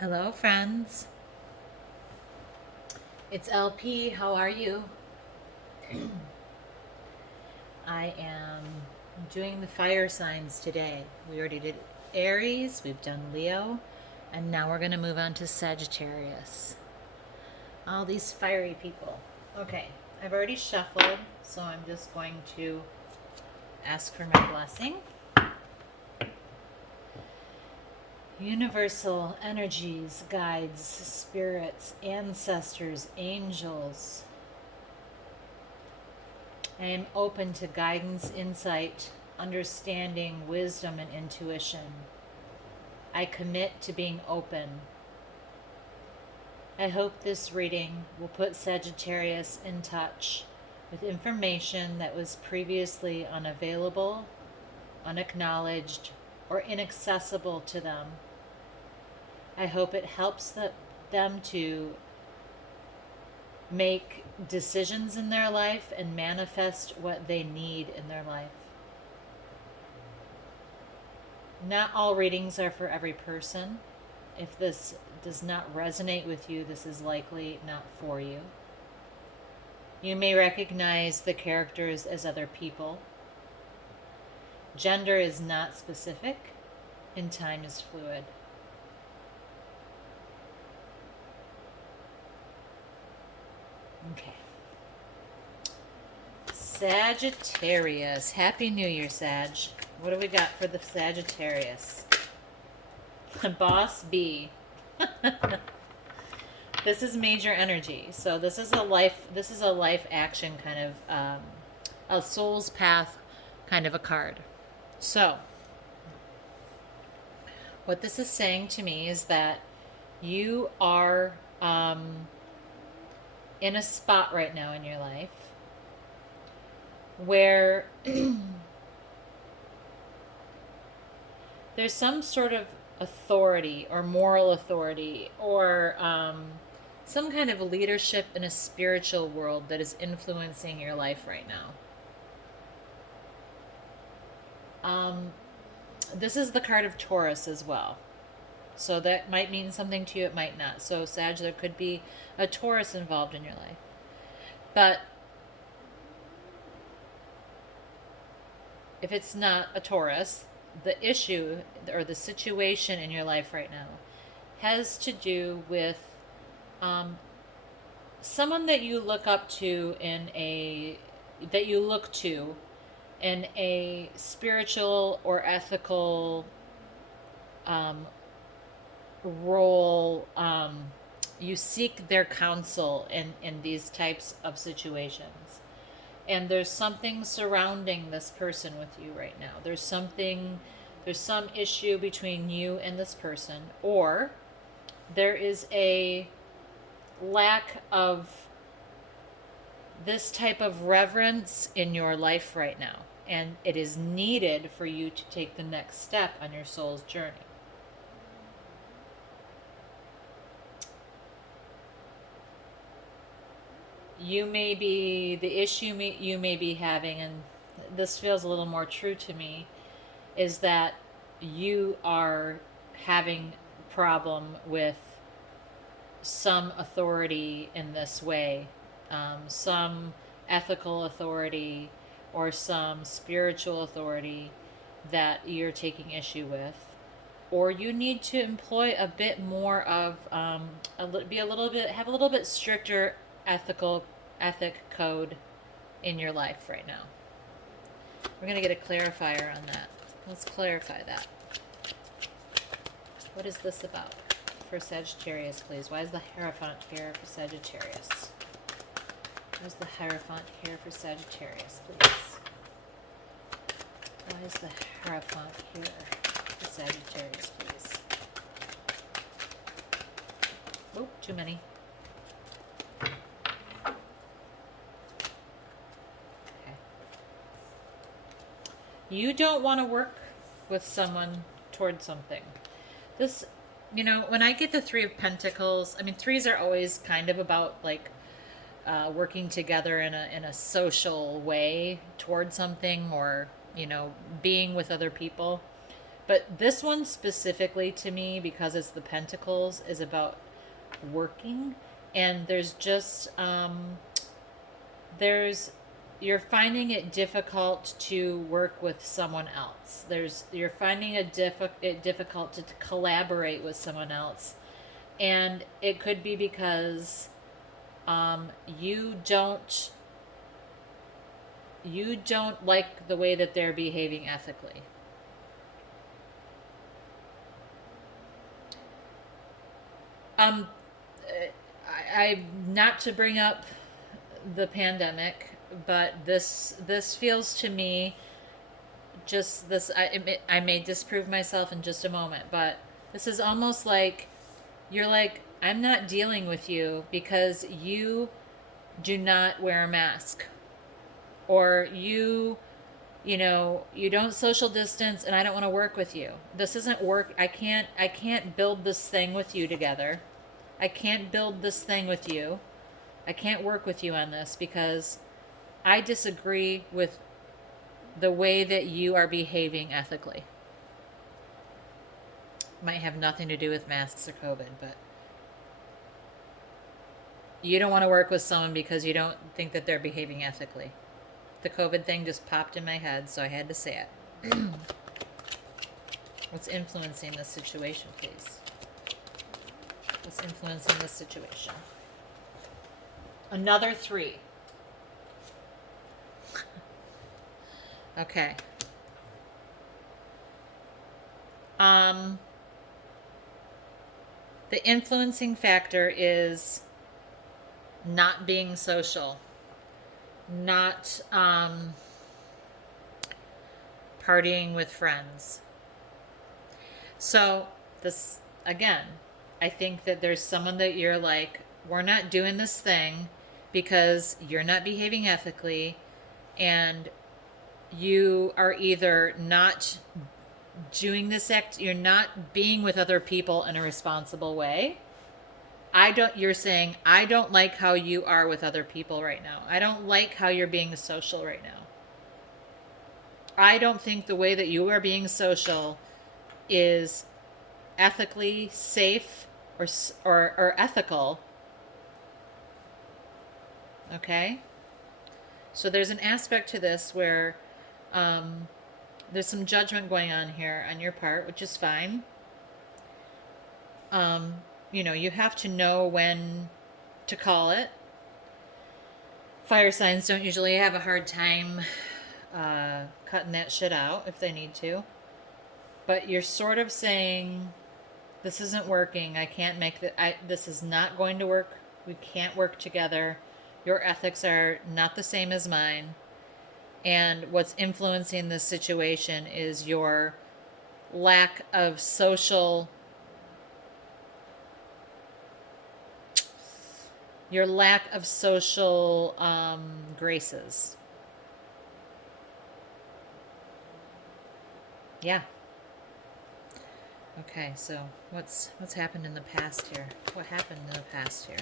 Hello, friends. It's LP. How are you? I am doing the fire signs today. We already did Aries, we've done Leo, and now we're going to move on to Sagittarius. All these fiery people. Okay, I've already shuffled, so I'm just going to ask for my blessing. Universal energies, guides, spirits, ancestors, angels. I am open to guidance, insight, understanding, wisdom, and intuition. I commit to being open. I hope this reading will put Sagittarius in touch with information that was previously unavailable, unacknowledged, or inaccessible to them. I hope it helps them to make decisions in their life and manifest what they need in their life. Not all readings are for every person. If this does not resonate with you, this is likely not for you. You may recognize the characters as other people. Gender is not specific, and time is fluid. Okay. Sagittarius. Happy New Year, Sag. What do we got for the Sagittarius? Boss B. This is major energy. So this is a life action kind of a soul's path kind of a card. So what this is saying to me is that you are in a spot right now in your life where there's some sort of authority or moral authority or some kind of leadership in a spiritual world that is influencing your life right now. This is the card of Taurus as well. So that might mean something to you, it might not. So Sag, there could be a Taurus involved in your life. But if it's not a Taurus, the issue or the situation in your life right now has to do with someone that you look up to in a spiritual or ethical role. You seek their counsel in these types of situations. And there's something surrounding this person with you right now. There's some issue between you and this person, or there is a lack of this type of reverence in your life right now. And it is needed for you to take the next step on your soul's journey. The issue you may be having, and this feels a little more true to me, is that you are having problem with some authority in this way, some ethical authority or some spiritual authority that you're taking issue with, or you need to employ a bit more of have a little bit stricter ethic code in your life right now. We're going to get a clarifier on that. Let's clarify that. What is this about for Sagittarius, please? Why is the Hierophant here for Sagittarius? Why is the Hierophant here for Sagittarius, please? Why is the Hierophant here for Sagittarius, please? Oh, too many. You don't want to work with someone towards something. This, when I get the Three of Pentacles, I mean, threes are always kind of about like working together in a social way towards something, or being with other people. But this one specifically to me, because it's the Pentacles, is about working. And there's just, there's, you're finding it difficult to work with someone else. You're finding it difficult to collaborate with someone else. And it could be because you don't like the way that they're behaving ethically. I not to bring up the pandemic, but this feels to me just this. I may disprove myself in just a moment, but this is almost like you're like, I'm not dealing with you because you do not wear a mask, or you know, you don't social distance, and I don't want to work with you. This isn't work. I can't build this thing with you together. I can't build this thing with you. I can't work with you on this because I disagree with the way that you are behaving ethically. Might have nothing to do with masks or COVID, but you don't want to work with someone because you don't think that they're behaving ethically. The COVID thing just popped in my head, so I had to say it. What's influencing this situation, please? What's influencing this situation? Another 3. Okay. The influencing factor is not being social, not partying with friends. So this, again, I think that there's someone that you're like, we're not doing this thing because you're not behaving ethically, and you are either not doing this you're not being with other people in a responsible way. You're saying, I don't like how you are with other people right now. I don't like how you're being social right now. I don't think the way that you are being social is ethically safe or ethical. Okay? So there's an aspect to this where there's some judgment going on here on your part, which is fine. You know, you have to know when to call it. Fire signs don't usually have a hard time cutting that shit out if they need to. But you're sort of saying, this isn't working. I can't make this is not going to work. We can't work together. Your ethics are not the same as mine. And what's influencing this situation is your lack of social graces. Yeah. Okay, so what's happened in the past here? What happened in the past here?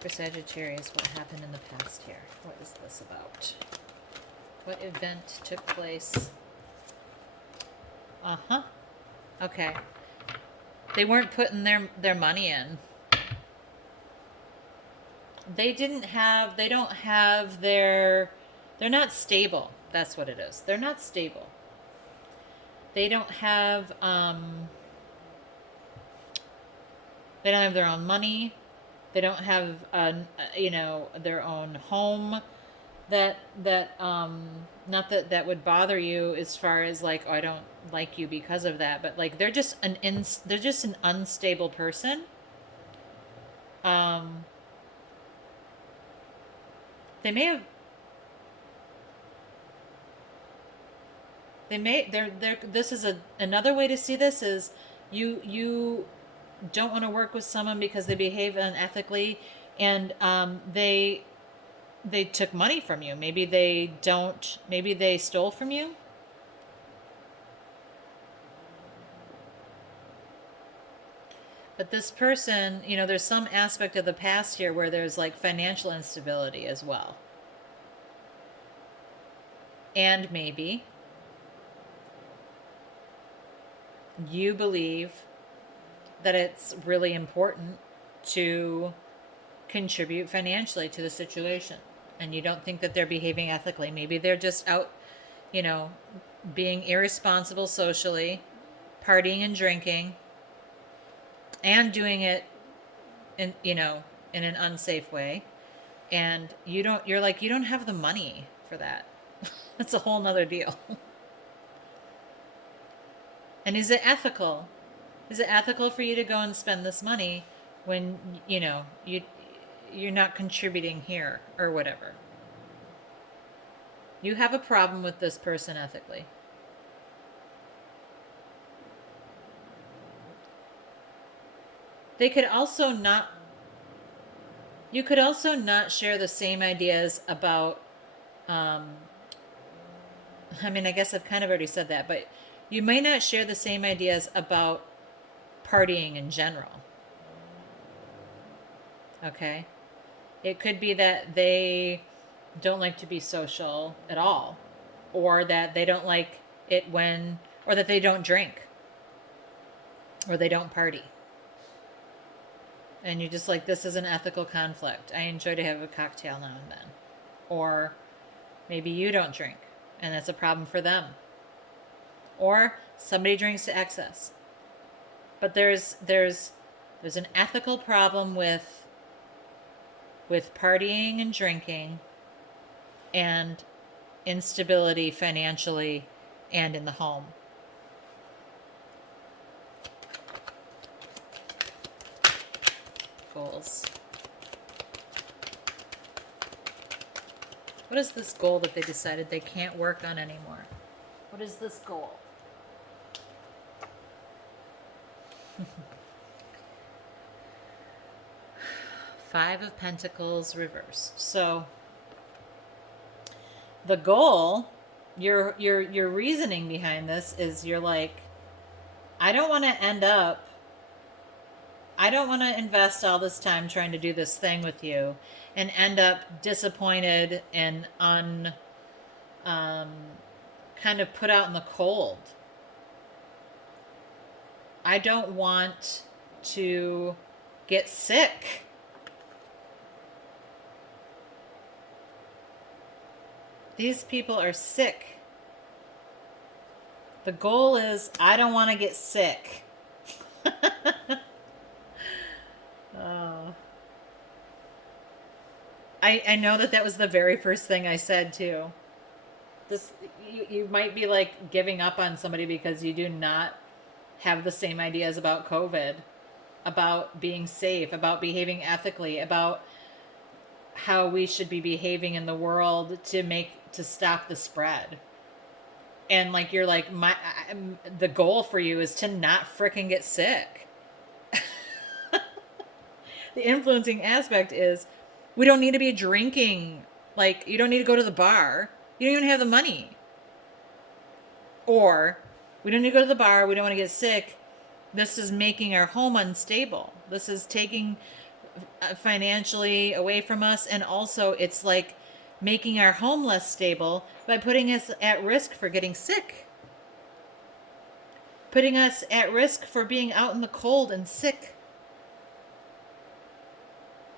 For Sagittarius, what happened in the past here? What is this about? What event took place? Uh-huh. Okay. They weren't putting their money in. They're not stable. That's what it is. They're not stable. They don't have their own money. They don't have their own home. That not that would bother you as far as like, oh, I don't like you because of that, but like they're just an unstable person. They may have this is another way to see this is you don't want to work with someone because they behave unethically, and they took money from you. Maybe they stole from you. But this person, there's some aspect of the past here where there's like financial instability as well. And maybe you believe that it's really important to contribute financially to the situation. And you don't think that they're behaving ethically. Maybe they're just out, you know, being irresponsible socially, partying and drinking, and doing it in, in an unsafe way. And you're like, you don't have the money for that. That's a whole nother deal. And is it ethical? Is it ethical for you to go and spend this money when, you're not contributing here or whatever? You have a problem with this person ethically. They could also not You could also not share the same ideas about, I guess I've kind of already said that, but you may not share the same ideas about partying in general. Okay? It could be that they don't like to be social at all, or that they don't like it or that they don't drink, or they don't party. And you're just like, this is an ethical conflict. I enjoy to have a cocktail now and then. Or maybe you don't drink, and that's a problem for them. Or somebody drinks to excess. But there's an ethical problem with partying and drinking and instability financially and in the home. Goals. What is this goal that they decided they can't work on anymore? What is this goal? Five of Pentacles reversed. So the goal, your reasoning behind this is you're like, I don't want to invest all this time trying to do this thing with you and end up disappointed and kind of put out in the cold. I don't want to get sick. These people are sick. The goal is, I don't want to get sick. I know that was the very first thing I said too. You might be like giving up on somebody because you do not have the same ideas about COVID, about being safe, about behaving ethically, about how we should be behaving in the world to stop the spread. And like, you're like, the goal for you is to not frickin' get sick. The influencing aspect is, we don't need to be drinking. Like, you don't need to go to the bar. You don't even have the money. Or, we don't need to go to the bar. We don't want to get sick. This is making our home unstable. This is taking financially away from us. And also, it's like making our home less stable by putting us at risk for getting sick. Putting us at risk for being out in the cold and sick.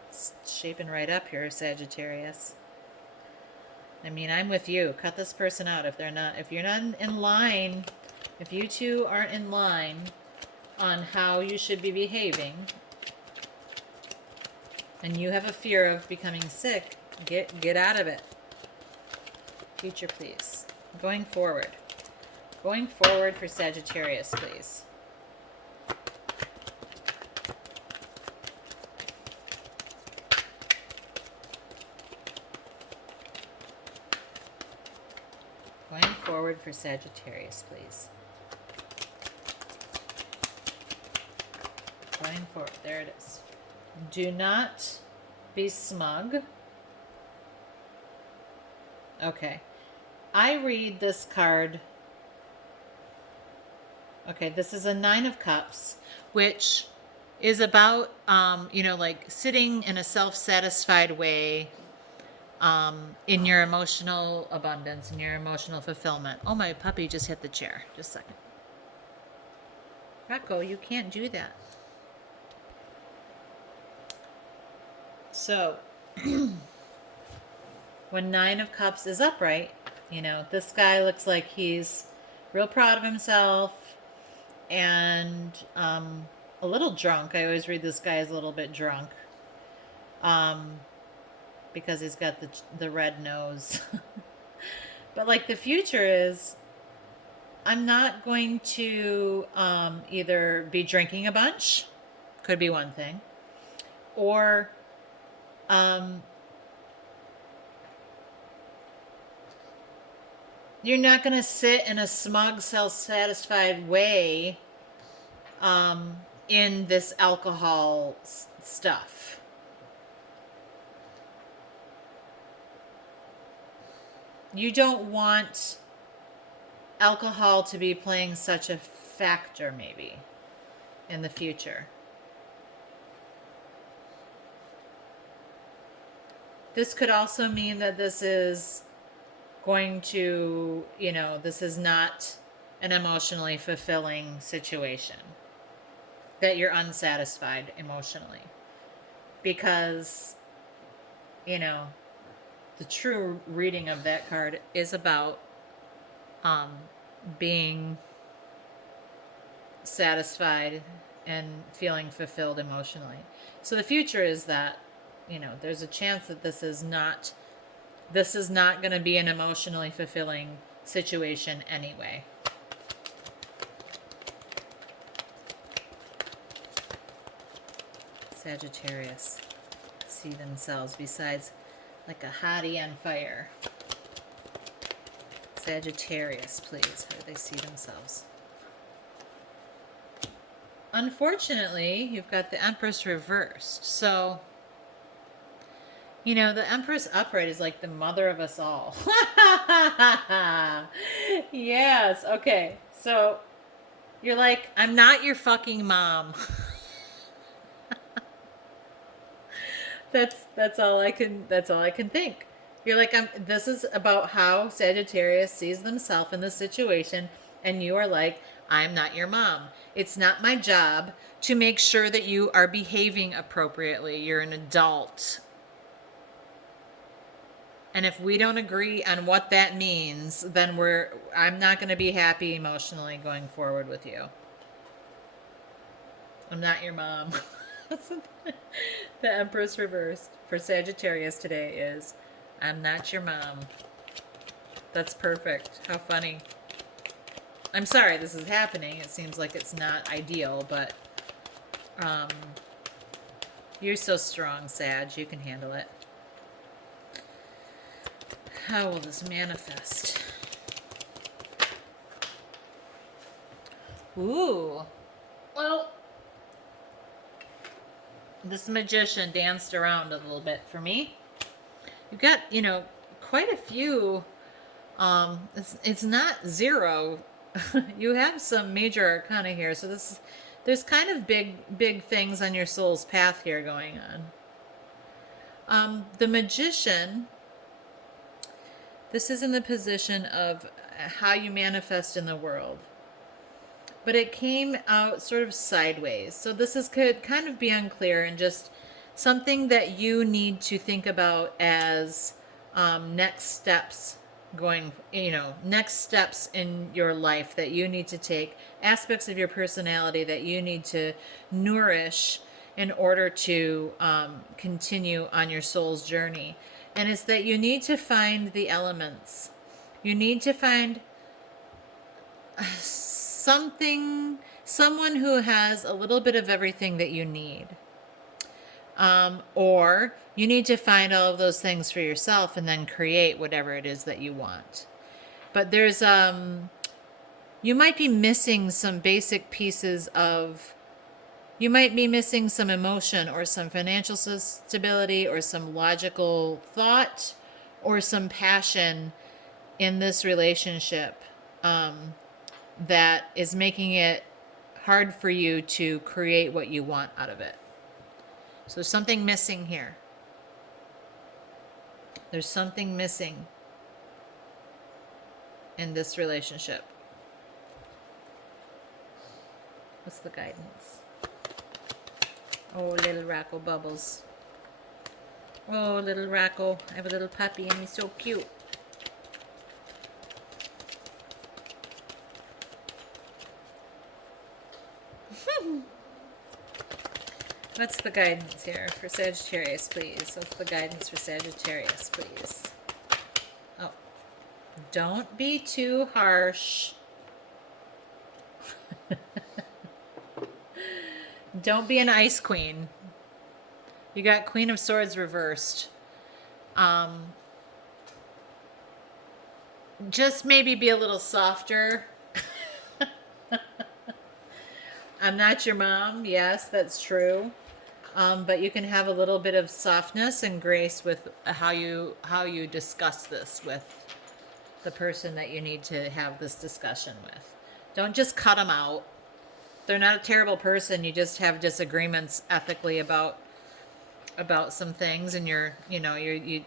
It's shaping right up here, Sagittarius. I mean, I'm with you. Cut this person out if you're not in line, if you two aren't in line on how you should be behaving, and you have a fear of becoming sick, get out of it. Future, please. Going forward. Going forward for Sagittarius, please. Going forward for Sagittarius, please. Going forward. There it is. Do not be smug. Okay. I read this card. Okay, this is a Nine of Cups, which is about, like sitting in a self-satisfied way, in your emotional abundance, in your emotional fulfillment. Oh, my puppy just hit the chair. Just a second. Rocco, you can't do that. So, when Nine of Cups is upright, this guy looks like he's real proud of himself and a little drunk. I always read this guy as a little bit drunk because he's got the red nose. But like the future is, I'm not going to either be drinking a bunch, could be one thing, or you're not going to sit in a smug, self-satisfied way in this alcohol stuff. You don't want alcohol to be playing such a factor, maybe, in the future. This could also mean that this is going to, this is not an emotionally fulfilling situation, that you're unsatisfied emotionally. Because, the true reading of that card is about being satisfied and feeling fulfilled emotionally. So the future is that, there's a chance that this is not going to be an emotionally fulfilling situation anyway. Sagittarius see themselves besides like a hottie on fire. Sagittarius, please. How do they see themselves? Unfortunately, you've got the Empress reversed. So, the Empress upright is like the mother of us all. Yes. Okay. So, you're like, I'm not your fucking mom. That's all I can think. You're like, this is about how Sagittarius sees themselves in this situation, and you are like, I'm not your mom. It's not my job to make sure that you are behaving appropriately. You're an adult. And if we don't agree on what that means, then I'm not going to be happy emotionally going forward with you. I'm not your mom. The Empress reversed for Sagittarius today is, I'm not your mom. That's perfect. How funny. I'm sorry this is happening. It seems like it's not ideal, but you're so strong, Sag. You can handle it. How will this manifest? Ooh. Well, this Magician danced around a little bit for me. You've got, quite a few. It's not zero. You have some major arcana here, so there's kind of big things on your soul's path here going on. The Magician, this is in the position of how you manifest in the world. But it came out sort of sideways. So this could kind of be unclear and just something that you need to think about as next steps next steps in your life that you need to take, aspects of your personality that you need to nourish in order to continue on your soul's journey. And it's that you need to find the elements. You need to find someone who has a little bit of everything that you need. Or you need to find all of those things for yourself and then create whatever it is that you want. But there's, you might be missing some basic pieces of, you might be missing some emotion or some financial stability or some logical thought or some passion in this relationship that is making it hard for you to create what you want out of it. So something missing here. There's something missing in this relationship. What's the guidance? Oh, little Racco Bubbles. Oh, little Racco. I have a little puppy and he's so cute. What's the guidance here for Sagittarius, please? What's the guidance for Sagittarius, please? Oh, don't be too harsh. Don't be an ice queen. You got Queen of Swords reversed. Just maybe be a little softer. I'm not your mom. Yes, that's true. But you can have a little bit of softness and grace with how you discuss this with the person that you need to have this discussion with. Don't just cut them out. They're not a terrible person. You just have disagreements ethically about some things, and you're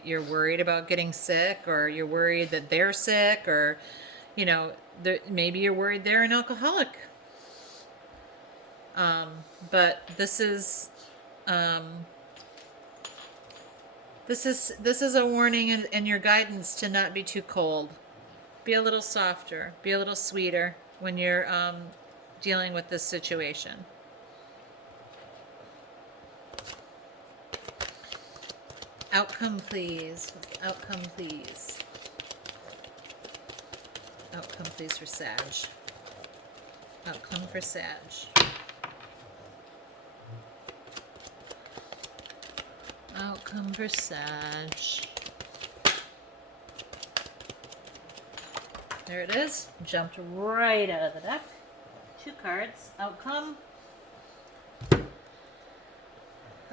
worried about getting sick, or you're worried that they're sick, or maybe you're worried they're an alcoholic. But this is a warning and your guidance to not be too cold. Be a little softer. Be a little sweeter when you're dealing with this situation. Outcome, please. Outcome, please. Outcome, please, for Sag. Outcome for Sag. Outcome for Sag. There it is. Jumped right out of the deck. 2 cards. Outcome.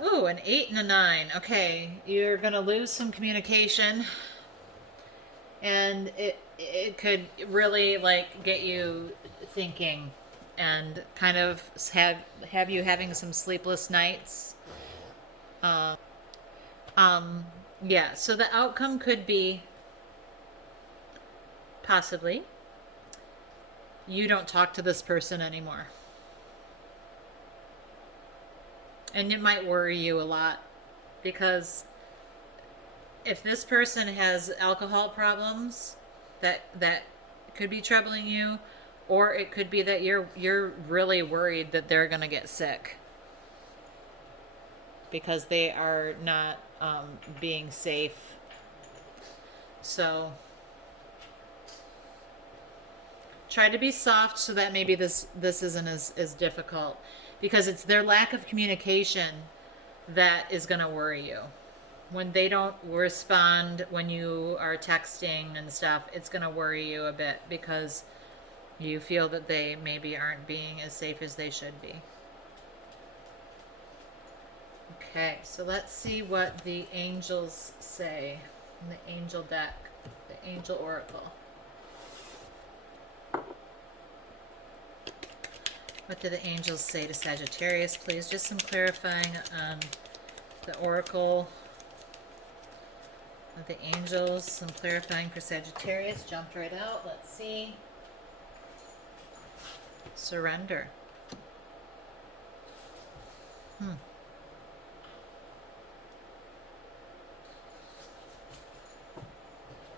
Ooh, an 8 and a 9. Okay, you're gonna lose some communication, and it could really get you thinking, and kind of have you having some sleepless nights. Yeah. So the outcome could be possibly you don't talk to this person anymore. And it might worry you a lot, because if this person has alcohol problems, that could be troubling you, or it could be that you're really worried that they're going to get sick because they are not being safe. So try to be soft so that maybe this isn't as difficult, because it's their lack of communication that is going to worry you. When they don't respond when you are texting and stuff, it's going to worry you a bit, because you feel that they maybe aren't being as safe as they should be. Okay, so let's see what the angels say in the angel deck, the angel oracle. What do the angels say to Sagittarius, please? Just some clarifying on the oracle of the angels. Some clarifying for Sagittarius. Jumped right out. Let's see. Surrender.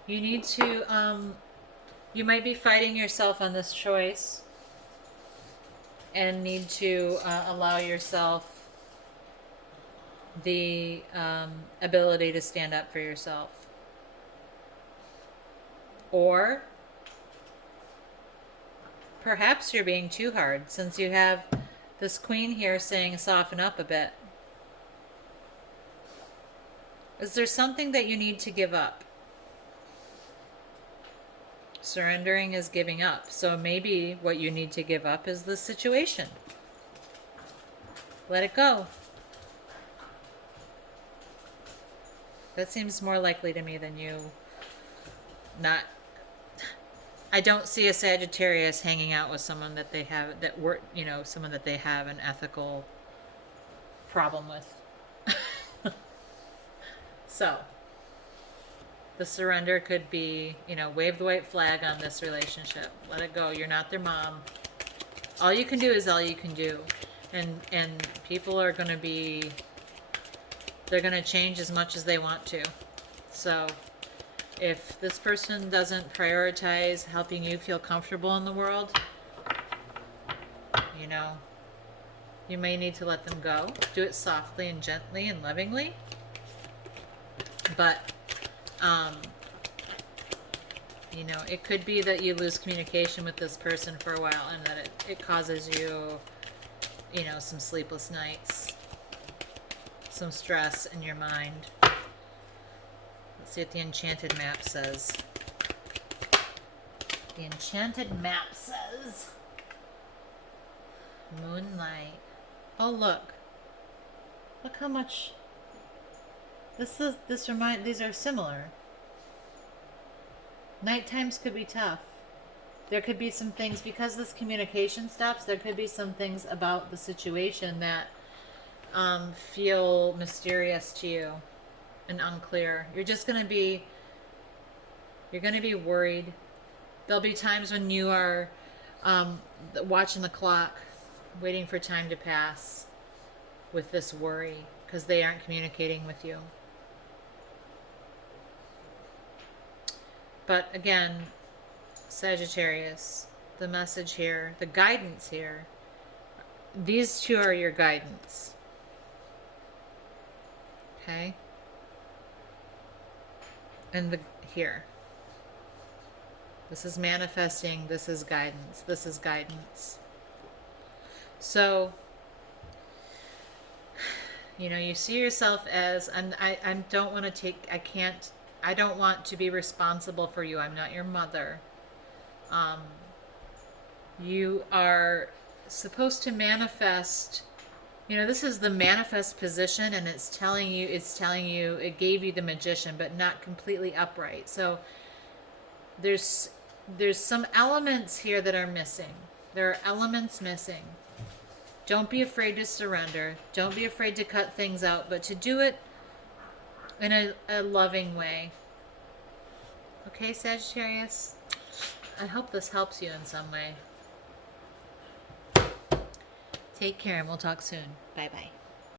You need to, you might be fighting yourself on this choice, and need to allow yourself the ability to stand up for yourself. Or perhaps you're being too hard, since you have this queen here saying soften up a bit. Is there something that you need to give up? Surrendering is giving up. So maybe what you need to give up is the situation. Let it go. That seems more likely to me than you not. I don't see a Sagittarius hanging out with someone that they have, someone that they have an ethical problem with. So, The surrender could be, wave the white flag on this relationship. Let it go. You're not their mom. All you can do is all you can do. And people are going to be, they're going to change as much as they want to. So if this person doesn't prioritize helping you feel comfortable in the world, you may need to let them go. Do it softly and gently and lovingly. But it could be that you lose communication with this person for a while, and that it causes you, some sleepless nights, some stress in your mind. Let's see what the enchanted map says. The enchanted map says moonlight. Oh, look how much these are similar. Night times could be tough. There could be some things, because this communication stops, there could be some things about the situation that feel mysterious to you and unclear. You're going to be worried. There'll be times when you are watching the clock, waiting for time to pass with this worry, because they aren't communicating with you. But again, Sagittarius, the message here, the guidance here, these two are your guidance. Okay? And here. This is manifesting, this is guidance, this is guidance. So, you see yourself as, I don't want to take, I don't want to be responsible for you. I'm not your mother. You are supposed to manifest, this is the manifest position, and it gave you the Magician, but not completely upright. So there's some elements here that are missing. There are elements missing. Don't be afraid to surrender. Don't be afraid to cut things out, but to do it in a loving way. Okay, Sagittarius? I hope this helps you in some way. Take care, and we'll talk soon. Bye-bye.